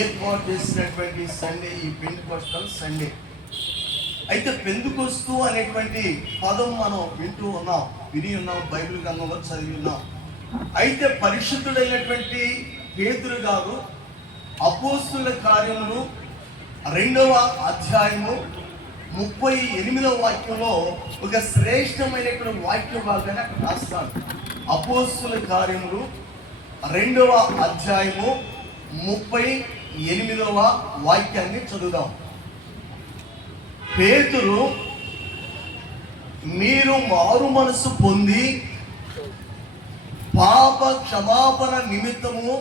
ఏర్పాటు చేసినటువంటి సండే ఈ పెంటెకోస్టల్ సండే. అయితే పెంతెకోస్తు అనేటువంటి పదం మనం వింటూ ఉన్నాం, విని ఉన్నాం, బైబిల్ గ్రంథంలో చదివి ఉన్నాం. అయితే పరిశుద్ధుడైనటువంటి పేతురు గారు అపోస్తుల కార్యములు 2వ అధ్యాయము 38వ వాక్యంలో ఒక శ్రేష్టమైనటువంటి వాక్య భాగాన్ని అక్కడ రాస్తాడు. అపోస్తుల కార్యములు 2వ అధ్యాయము 38వ వాక్యాన్ని చదువుదాం. పేతురు, మీరు మారు మనసు పొంది పాప క్షమాపణ నిమిత్తము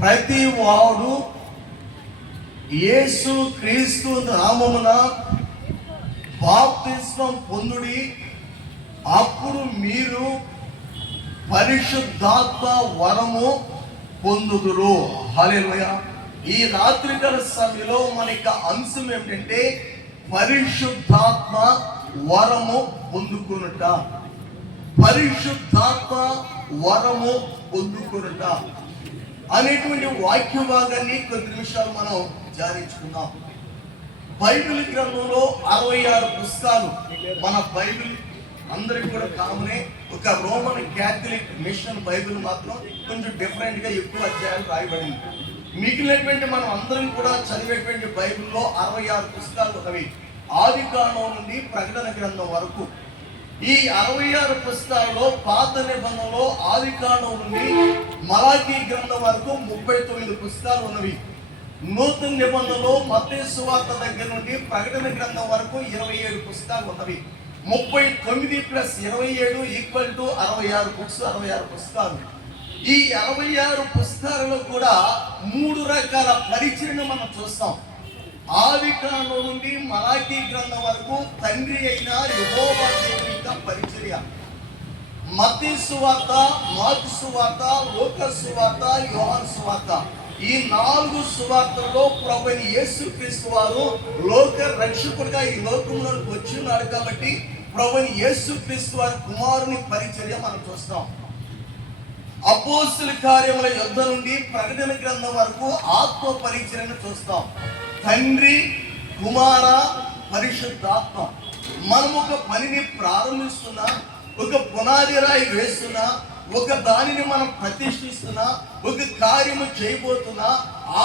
ప్రతి వాడు యేసు క్రీస్తు నామమున బాప్తిస్మం పొందుడి, అప్పుడు మీరు పరిశుద్ధాత్మ వరము పొందుదురు. హల్లెలూయా. ఈ రాత్రికాల సమయంలో మనకి అంశం ఏమిటంటే పరిశుద్ధాత్మ వరము పొందుకునుట. పరిశుద్ధాత్మ వరము పొందుకునుట అనేటువంటి వాక్య భాగాన్ని కొద్ది నిమిషాలు మనం ధ్యానించుకుందాం. బైబిల్ గ్రంథంలో 66 పుస్తకాలు. మన బైబిల్ అందరికి కూడా కామనే. ఒక రోమన్ క్యాథలిక్ మిషన్ బైబిల్ మాత్రం కొంచెం డిఫరెంట్ గా ఎక్కువ అధ్యాయాలు రాయబడింది. మిగిలినటువంటి మనం అందరం కూడా చదివేటువంటి బైబిల్లో 66 పుస్తకాలు ఉన్నవి, ఆది కాండం నుండి ప్రకటన గ్రంథం వరకు. ఈ 66 పుస్తకాల్లో పాత నిబంధనలో ఆది కాండం నుండి మలాకీ గ్రంథం వరకు 39 పుస్తకాలు ఉన్నవి. నూతన నిబంధనలో మత్తయి సువార్త దగ్గర నుండి ప్రకటన గ్రంథం వరకు 27 పుస్తకాలు ఉన్నవి. 39 + 27 = 66 బుక్స్, 66 పుస్తకాలు. ఈ 66 పుస్తకాలలో కూడా 3 రకాల పరిచయను మనం చూస్తాం. ఆది కాండం నుండి మలాకీ గ్రంథం వరకు తండ్రి అయిన యెహోవా దేవుని యొక్క పరిచర్య. మత్తయి సువార్త, మార్కు సువార్త, లూకా సువార్త, యోహాను సువార్త, ఈ 4 సువార్తల్లో ప్రభువైన యేసుక్రీస్తు వారు లోక రక్షకుడిగా ఈ లోకంలోకి వచ్చి ఉన్నాడు. కాబట్టి ప్రభువైన యేసుక్రీస్తు వారి కుమారుని పరిచర్య మనం చూస్తాం. అపోస్తుల కార్యముల యుద్ధ నుండి ప్రకటన గ్రంథం వరకు ఆత్మ పరిచర్యను చూస్తాం. తండ్రి, కుమార, పరిశుద్ధాత్మ. మనం ఒక పనిని ప్రారంభిస్తున్నా, ఒక పునాది రాయి వేస్తున్నా, ఒక దానిని మనం ప్రతిష్ఠిస్తున్నా, ఒక కార్యము చేయబోతున్నా,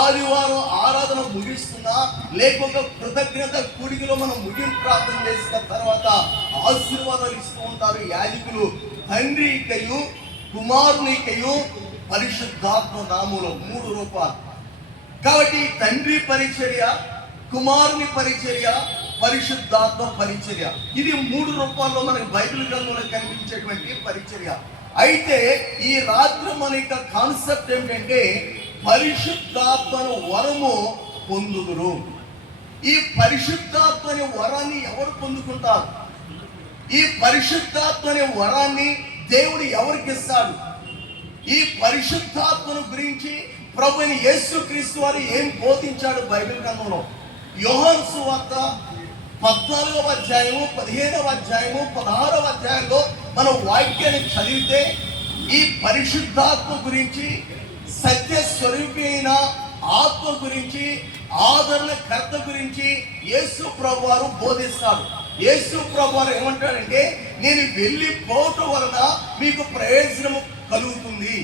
ఆదివారం ఆరాధన ముగిస్తున్నా, లేక ఒక కృతజ్ఞత కూడికలో మనం ముగింపు ప్రార్థన చేసిన తర్వాత ఆశీర్వాదాలు ఇస్తూ ఉంటారు యాజకులు. తండ్రికయు, కుమారునికయు, పరిశుద్ధాత్మ నామములో 3 రూపాలు. కాబట్టి తండ్రి పరిచర్య, కుమారుని పరిచర్య, పరిశుద్ధాత్మ పరిచర్య, ఇది 3 రూపాల్లో మనకి బైబిల్ గ్రంథంలో కనిపించేటువంటి పరిచర్య. అయితే ఈ రాత్రి మన యొక్క కాన్సెప్ట్ ఏమిటంటే పరిశుద్ధాత్మను వరము పొందుదురు. ఈ పరిశుద్ధాత్మని వరాన్ని ఎవరు పొందుకుంటారు? ఈ పరిశుద్ధాత్మని వరాన్ని దేవుడు ఎవరికి ఇస్తాడు? ఈ పరిశుద్ధాత్మను గురించి ప్రభువైన యేసుక్రీస్తు వారు ఏం బోధించాడు బైబిల్ గ్రంథంలో? యోహాను సువార్త 14వ అధ్యాయము, 15వ అధ్యాయము, 16వ అధ్యాయంలో మనం వాక్యాన్ని చదివితే ఈ పరిశుద్ధాత్మ గురించి, సత్య స్వరూపి అయిన ఆత్మ గురించి, ఆదరణకర్త గురించి యేసు ప్రభు వారు బోధిస్తారు. యేసు ప్రభు వారు ఏమంటాడంటే, నేను వెళ్ళిపోవటం వలన మీకు ప్రయోజనం కలుగుతుంది,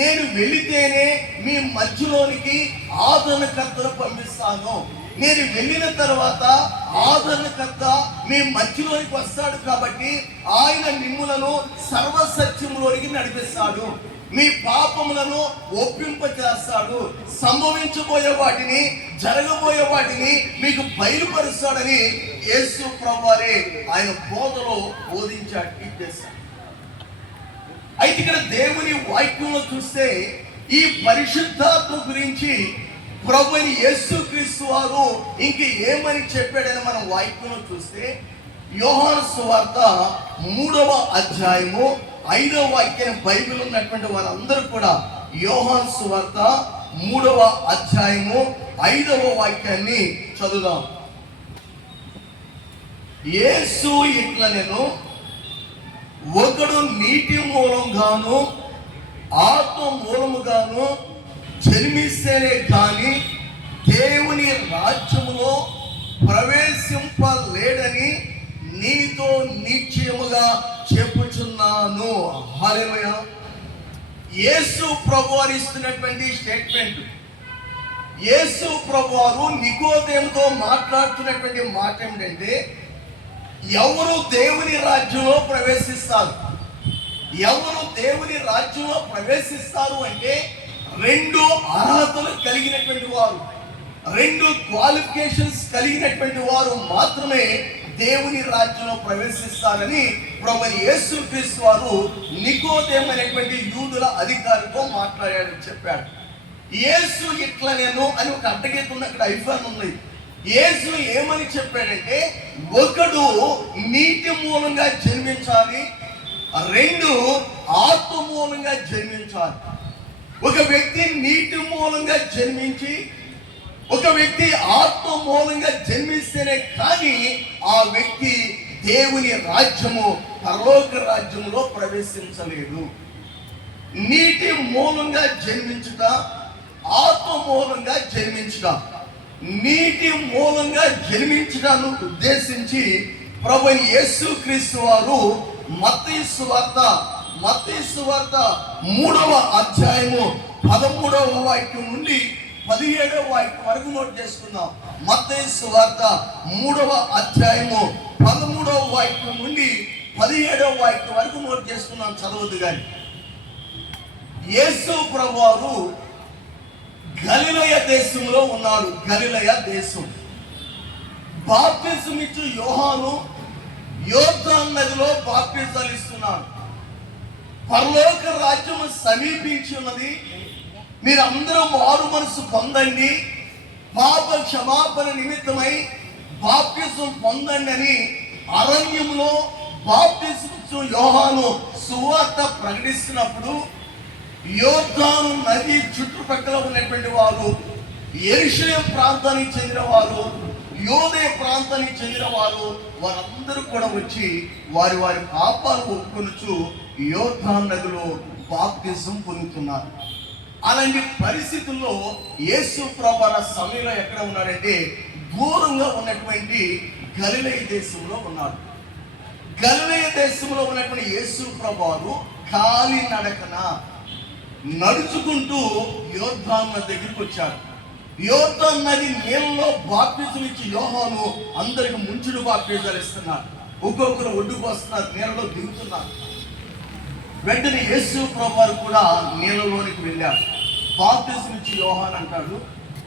నేను వెళితేనే మీ మధ్యలోనికి ఆదరణకర్తను పంపిస్తాను, నేను వెళ్ళిన తర్వాత ఆదరణకర్త మీ మధ్యలోనికి వస్తాడు, కాబట్టి ఆయన మిమ్ములను సర్వసత్యములోనికి నడిపిస్తాడు, మీ పాపములను ఒప్పింపచేస్తాడు, సంభవించబోయే వాటిని, జరగబోయే వాటిని మీకు బయలుపరుస్తాడని యేసు ప్రభువారే ఆయన బోధలో బోధించాడు, టీచ్ చేశాడు. అయితే ఇక్కడ దేవుని వాక్యంలో చూస్తే ఈ పరిశుద్ధాత్మ గురించి ప్రభువైన యేసుక్రీస్తు వారు ఇంక ఏమని చెప్పాడని మనం వాక్యంలో చూస్తే యోహాను సువార్త 3వ అధ్యాయము 5వ వాక్యాన్ని బైబిల్ ఉన్నటువంటి వారందరూ కూడా యోహాను సువార్త 3వ అధ్యాయము 5వ వాక్యాన్ని చదువుదాం. యేసు ఇట్లనెను, ఒకడు నీటి మూలంగాను ఆత్మ మూలముగాను జన్మిస్తేనే కానీ దేవుని రాజ్యములో ప్రవేశింపలేడని నీతో నిశ్చయముగా చెప్పుచున్నాను. హల్లెలూయా. యేసు ప్రభువారు ఇస్తున్నటువంటి స్టేట్మెంట్. యేసు ప్రభువారు నికోదేముతో మాట్లాడుతున్నటువంటి మాట ఏమిటంటే, ఎవరు దేవుని రాజ్యంలో ప్రవేశిస్తారు? ఎవరు దేవుని రాజ్యంలో ప్రవేశిస్తారు అంటే, రెండు అర్హతలు కలిగినటువంటి వారు, రెండు క్వాలిఫికేషన్స్ కలిగినటువంటి వారు మాత్రమే దేవుని రాజ్యంలో ప్రవేశిస్తారని ప్రభువైన యేసుక్రీస్తు వారు నికోదేము అనేటువంటి యూదుల అధికారితో మాట్లాడాడు, చెప్పాడు. యేసు ఇట్లా నేను అని ఒక అడ్డగీత ఉంది, అక్కడ ఐఫాన్ ఉంది. యేసు ఏమని చెప్పాడంటే, ఒకడు నీటి మూలంగా జన్మించాలి, రెండు ఆత్మ మూలంగా జన్మించాలి. ఒక వ్యక్తి నీటి మూలంగా జన్మించి ఒక వ్యక్తి ఆత్మ మూలంగా జన్మిస్తేనే కానీ ఆ వ్యక్తి దేవుని రాజ్యము, పరలోక రాజ్యములో ప్రవేశించలేడు. నీటి మూలంగా జన్మించుట, ఆత్మ మూలంగా జన్మించుట. నీటి మూలంగా జన్మించడాన్ని ఉద్దేశించి ప్రభువైన యేసుక్రీస్తు వారు మత్తయి సువార్త 3వ అధ్యాయము 13వ వాక్యం నుండి 17వ వాక్యం వరకు నోట్ చేసుకుందాం. మత్తయి సువార్త 3వ అధ్యాయము 13వ వాక్యం నుండి 17వ వాక్యం వరకు నోట్ చేసుకున్నాం, చదవద్దు కానీ. యేసు ప్రభువారు గలిలయ దేశంలో ఉన్నాడు. గలిలయ దేశం. బాప్తిజం ఇచ్చు యోహాను యోర్దాను నదిలో బాప్తిజాలు ఇస్తున్నాడు. పరలోక రాజ్యము సమీపించి ఉన్నది, మీరందరూ మారు మనసు పొందండి, పాప క్షమాపణ నిమిత్తమై బాప్తిజం పొందండి అని అరణ్యంలో బాప్తిజం యోహాను సువార్త ప్రకటిస్తున్నప్పుడు యోర్దాను నది చుట్టుపక్కల ఉన్నటువంటి వారు, యెరూషలేము ప్రాంతానికి చెందిన వారు, యోదే ప్రాంతానికి చెందిన వారు, వారందరూ కూడా వచ్చి వారి వారి పాపాలు ఒప్పుకొనుచు యోర్దాను నదిలో బాప్తిజం పొందుతున్నారు. అలాంటి పరిస్థితుల్లో యేసు ప్రభువు సమయంలో ఎక్కడ ఉన్నాడంటే, దూరంగా ఉన్నటువంటి గలిలయ దేశంలో ఉన్నాడు. గలిలయ దేశంలో ఉన్నటువంటి యేసు ప్రభువు కాలి నడకన నడుచుకుంటూ యోర్దాను నది దగ్గరికి వచ్చాడు. యోర్దాను నది నీళ్ళలో బాప్తిజం ఇచ్చి యోహాను అందరికి ముంచుడు బాప్తిజాలు ఇస్తున్నాడు. ఒక్కొక్కరు ఒడ్డుకు వస్తున్నారు, నీళ్ళలో దిగుతున్నారు. వెంటనే యేసు ప్రభువు కూడా నీళ్ళలోనికి వెళ్ళాడు. బాప్తిజం ఇచ్చి యోహాను అంటాడు,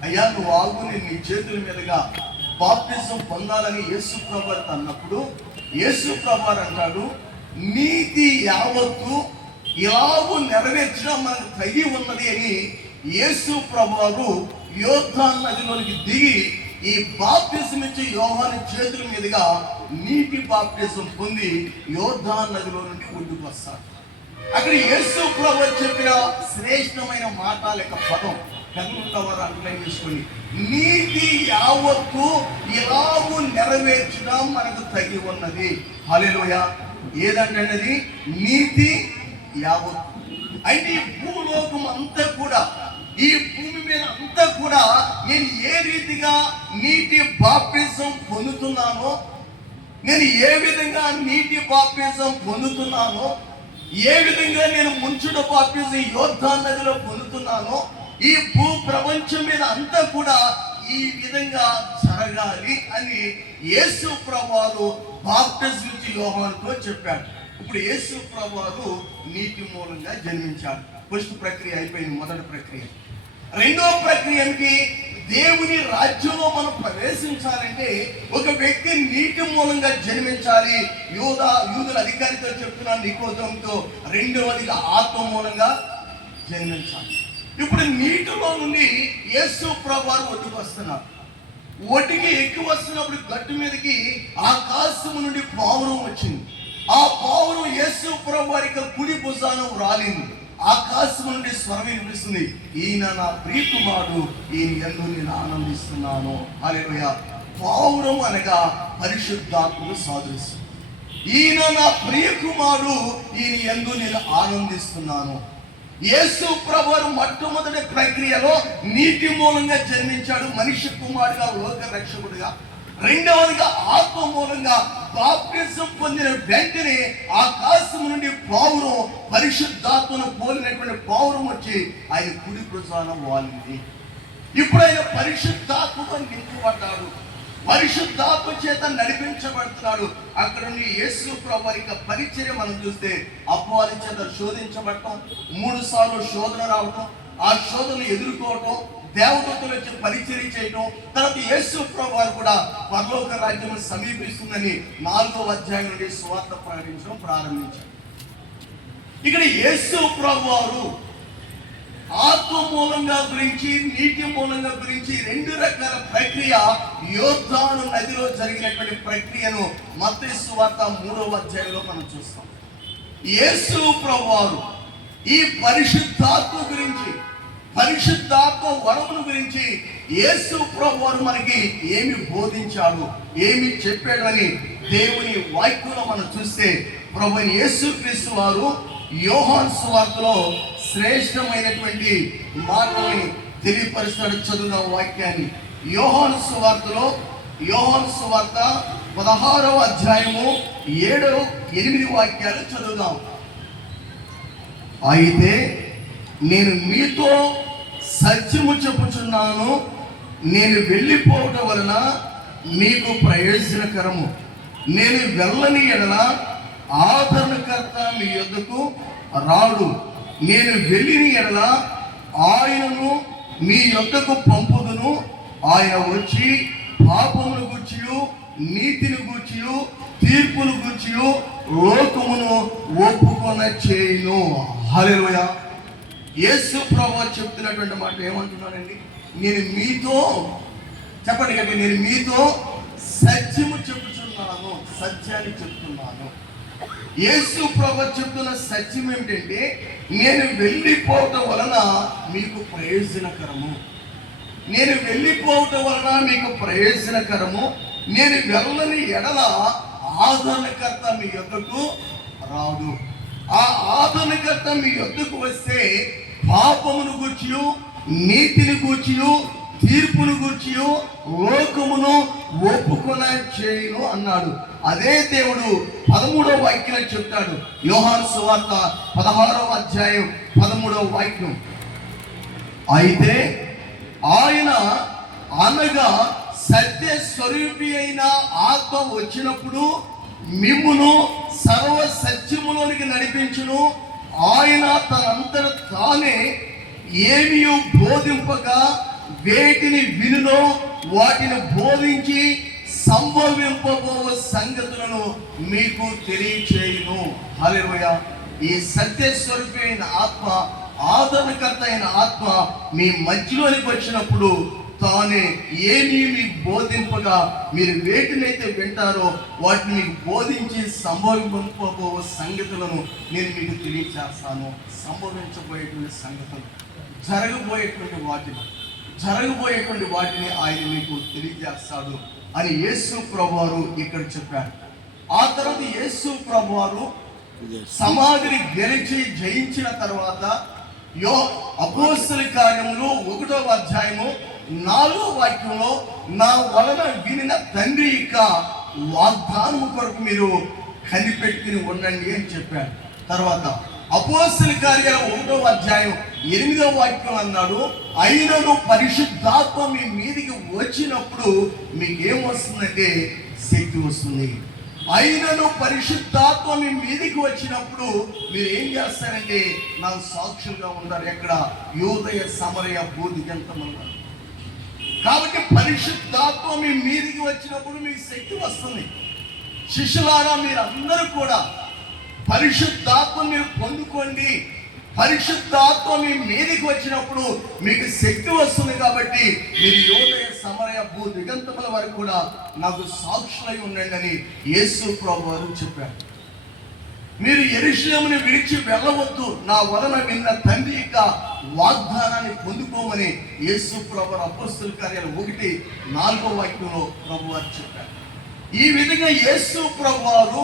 అయ్యా నువ్వు ఆగు, నేను నీ చేతుల మీదుగా బాప్తిజం పొందాలని యేసు ప్రభువు అన్నప్పుడు యేసు ప్రభువు అంటాడు, నీతి యావత్తు ఇలాగూ నెరవేర్చడం మనకు తగి ఉన్నది అని యేసు ప్రభువు యోర్దాను నదిలోనికి దిగి ఈ బాప్తిజం ఇచ్చి యోహాను చేతుల మీదుగా నీటి బాప్తిజం పొంది యోర్దాను నదిలో నుండి ఒడ్డుకు వస్తాడు. అక్కడ యేసు ప్రభువు చెప్పిన శ్రేష్టమైన మాట లేక పదం కన్నున్నవారు అండర్లైన్ చేసుకొని, నీతి యావత్తు ఇలాగూ నెరవేర్చడం మనకు తగి ఉన్నది. హల్లెలూయా. ఏదంటే నీతి యావత్తు అంటే ఈ భూలోకం అంతా కూడా, ఈ భూమి మీద అంతా కూడా నేను ఏ రీతిగా నీటి బాప్తిజం పొందుతున్నానో, నేను ఏ విధంగా నీటి బాప్తిజం పొందుతున్నానో, ఏ విధంగా నేను ముంచుడు బాప్తిజం యోర్దాను నదిలో పొందుతున్నానో, ఈ భూ ప్రపంచం మీద అంతా కూడా ఈ విధంగా జరగాలి అని యేసు ప్రభువు బాప్తిజం ఇచ్చి యోహానుతో చెప్పాడు. ఇప్పుడు యేసు ప్రభువు నీటి మూలంగా జన్మించాడు. ఫస్ట్ ప్రక్రియ అయిపోయింది, మొదటి ప్రక్రియ. రెండవ ప్రక్రియ ఏమిటి? దేవుని రాజ్యంలో మనం ప్రవేశించాలంటే ఒక వ్యక్తి నీటి మూలంగా జన్మించాలి. యూదుల అధికారితో చెప్తున్నాను నికోదేముతో, రెండవదిగా ఆత్మ మూలంగా జన్మించాలి. ఇప్పుడు నీటిలో నుండి యేసు ప్రభువు ఒడ్డుకు వస్తున్నారు. ఒడ్డుకి ఎక్కి వస్తున్నప్పుడు గట్టు మీదకి ఆకాశము నుండి పావురం వచ్చింది. ఆ పావురం యేసు ప్రభువు కుడి భుజాన రాలింది. ఆకాశం నుండి స్వరం వినిపిస్తుంది, ఈయన నా ప్రియకుమారుడు, ఈయన యందు నేను ఆనందిస్తున్నాను. హల్లెలూయా. పావురం అనగా పరిశుద్ధాత్మను సాదృశ్యం. ఈయన నా ప్రియకుమారుడు, ఈయన యందు నేను ఆనందిస్తున్నాను. యేసు ప్రభువు మొట్టమొదటి ప్రక్రియలో నీటి మూలంగా జన్మించాడు, మనిషి కుమారుడుగా, లోక రక్షకుడుగా. రెండవదిగా ఆత్మ మూలంగా బాప్తిజం పొందిన వెంటనే ఆకాశం నుండి పావురం, పరిశుద్ధాత్మను పోలినటువంటి పావురం వచ్చి ఆయన కుడి భుజాన వాలింది. ఇప్పుడు ఆయన పరిశుద్ధాత్మతో నింపబడ్డాడు, పరిశుద్ధాత్మ చేత నడిపించబడుతున్నాడు. అక్కడ నుండి యేసు ప్రభువు పరిచర్య మనం చూస్తే అపవాది చేత శోధించబడటం, 3 సార్లు శోధన రావటం, ఆ శోధనలు ఎదుర్కోవటం, దేవదూతలు వచ్చి పరిచర్య చేయటం, తర్వాత యేసు ప్రభువు కూడా పరలోక రాజ్యం సమీపిస్తుందని 4వ అధ్యాయం నుండి సువార్త ప్రకటించడం ప్రారంభించారు. ఇక్కడ యేసు ప్రభువు ఆత్మ మూలంగా గురించి, నీటి మూలంగా గురించి 2 రకాల ప్రక్రియ, యోర్దాను నదిలో జరిగినటువంటి ప్రక్రియను మత్తయి సువార్త 3వ అధ్యాయంలో మనం చూస్తాం. యేసు ప్రభువు ఈ పరిశుద్ధాత్మ గురించి, పరిశుద్ధాత్మ వరముల గురించి యేసు ప్రభువు మనకి ఏమి బోధించాడు, ఏమి చెప్పాడు అని దేవుని వాక్యంలో మనం చూస్తే, ప్రభువైన యేసుక్రీస్తు వారు యోహాను సువార్తలో శ్రేష్టమైనటువంటి మాటల్ని తెలియపరుస్తాడు. చదువుదాం వాక్యాన్ని. యోహాను సువార్తలో, యోహాను సువార్త 16వ అధ్యాయము 7-8 వాక్యాలు చదువుదాం. అయితే నేను మీతో సత్యము చెప్పుచున్నాను, నేను వెళ్ళిపోవటం వలన మీకు ప్రయోజనకరము. నేను వెళ్ళని ఎడల ఆదరణకర్త మీ యొద్దకు రాడు. నేను వెళ్ళిన ఎడల ఆయనను మీ యొద్దకు పంపుదును. ఆయన వచ్చి పాపమును గూర్చియు, నీతిని గూర్చియు, తీర్పును గూర్చియు లోకమును ఒప్పుకొన చేయును. హల్లెలూయా. యేసు ప్రభువు చెప్తున్నటువంటి మాట ఏమంటున్నానండి? నేను మీతో, చెప్పండి కదా, నేను మీతో సత్యము చెప్పుచున్నాను, సత్యాన్ని చెప్తున్నాను. యేసు ప్రభువు చెప్తున్న సత్యం ఏమిటంటే, నేను వెళ్ళిపోవటం వలన మీకు ప్రయోజనకరము, నేను వెళ్ళిపోవటం వలన మీకు ప్రయోజనకరము. నేను వెళ్ళని ఎడల ఆదరణకర్త మీ యొద్దకు రాడు. ఆ ఆదరణకర్త మీ యొద్దకు వస్తే పాపమును గూర్చియు, నీతిని గూర్చియు, తీర్పును గూర్చియు లోకమును ఒప్పుకొన చేయును అన్నాడు. అదే దేవుడు 13వ వాక్యం చెప్తాడు. యోహాను సువార్త 16వ అధ్యాయం 13వ వాక్యం. అయితే ఆయన అనగా సత్య స్వరూపి అయిన ఆత్మ వచ్చినప్పుడు మిమ్మును సర్వ సత్యములోనికి నడిపించును. ఆయన తనంతట తానే ఏమీ బోధింపగా వేటిని వినునో వాటిని బోధించి సంభవింపబో సంగతులను మీకు తెలియచేయును. హల్లెలూయా. ఈ సత్యస్వరూపి అయిన ఆత్మ, ఆదరణకర్త అయిన ఆత్మ మీ మధ్యలోనికి వచ్చినప్పుడు తానే ఏమీ మీకు బోధింపగా మీరు వేటినైతే వింటారో వాటిని మీకు బోధించి సంభవింపబో సంగతులను నేను మీకు తెలియచేస్తాను. సంభవించబోయేటువంటి సంగతులు, జరగబోయేటువంటి వాటిని ఆయన మీకు తెలియజేస్తాడు అని యేసు ప్రభువారు ఇక్కడ చెప్పారు. ఆ తర్వాత యేసు ప్రభువారు సమాధిని గెలిచి జయించిన తర్వాత అపోస్తల కార్యములు 1వ అధ్యాయము 4వ వాక్యంలో, నా వలన వినిన తండ్రి యొక్క వాగ్దానము కొరకు మీరు కనిపెట్టుకుని ఉండండి అని చెప్పారు. తర్వాత అపోస్తల కార్యాలు 1వ అధ్యాయం 8వ వాక్యం అన్నాడు, అయినను పరిశుద్ధాత్మ మీ మీదికి వచ్చినప్పుడు మీకు ఏమొస్తుందంటే శక్తి వస్తుంది. అయినను పరిశుద్ధాత్మ మీ మీదికి వచ్చినప్పుడు మీరు ఏం చేస్తారంటే నాకు సాక్షులుగా ఉంటారు. ఎక్కడ? యూదయ, సమరయ, భూదిగంతములు. కాబట్టి పరిశుద్ధాత్మ మీ మీదికి వచ్చినప్పుడు మీకు శక్తి వస్తుంది. శిష్యులారా, మీరు అందరూ కూడా పరిశుద్ధాత్మ మీరు పొందుకోండి. పరిశుద్ధాత్మ మీ మీదికి వచ్చినప్పుడు మీకు శక్తి వస్తుంది. కాబట్టి మీరు యూదయ, సమరయ, భూదిగంతముల వరకు కూడా నాకు సాక్షులై ఉండండి అని యేసు ప్రభువు చెప్పారు. మీరు యెరూషలేమును విడిచి వెళ్ళవద్దు, నా వలన విన్న తండ్రి యొక్క వాగ్దానాన్ని పొందుకోమని యేసు ప్రభువు అపోస్తల కార్యాలు 1:4వ వాక్యంలో ప్రభువారు చెప్పారు. ఈ విధంగా యేసు ప్రభువారు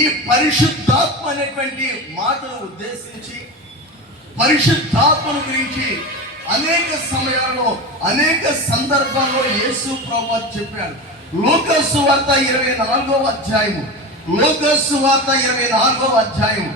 ఈ పరిశుద్ధాత్మ అనేటువంటి మాటను ఉద్దేశించి పరిశుద్ధాత్మను గురించి అనేక సమయాల్లో అనేక సందర్భాల్లో యేసు ప్రభువు చెప్పాడు. లూకా సువార్త 24వ అధ్యాయము, లూకా సువార్త 24వ అధ్యాయము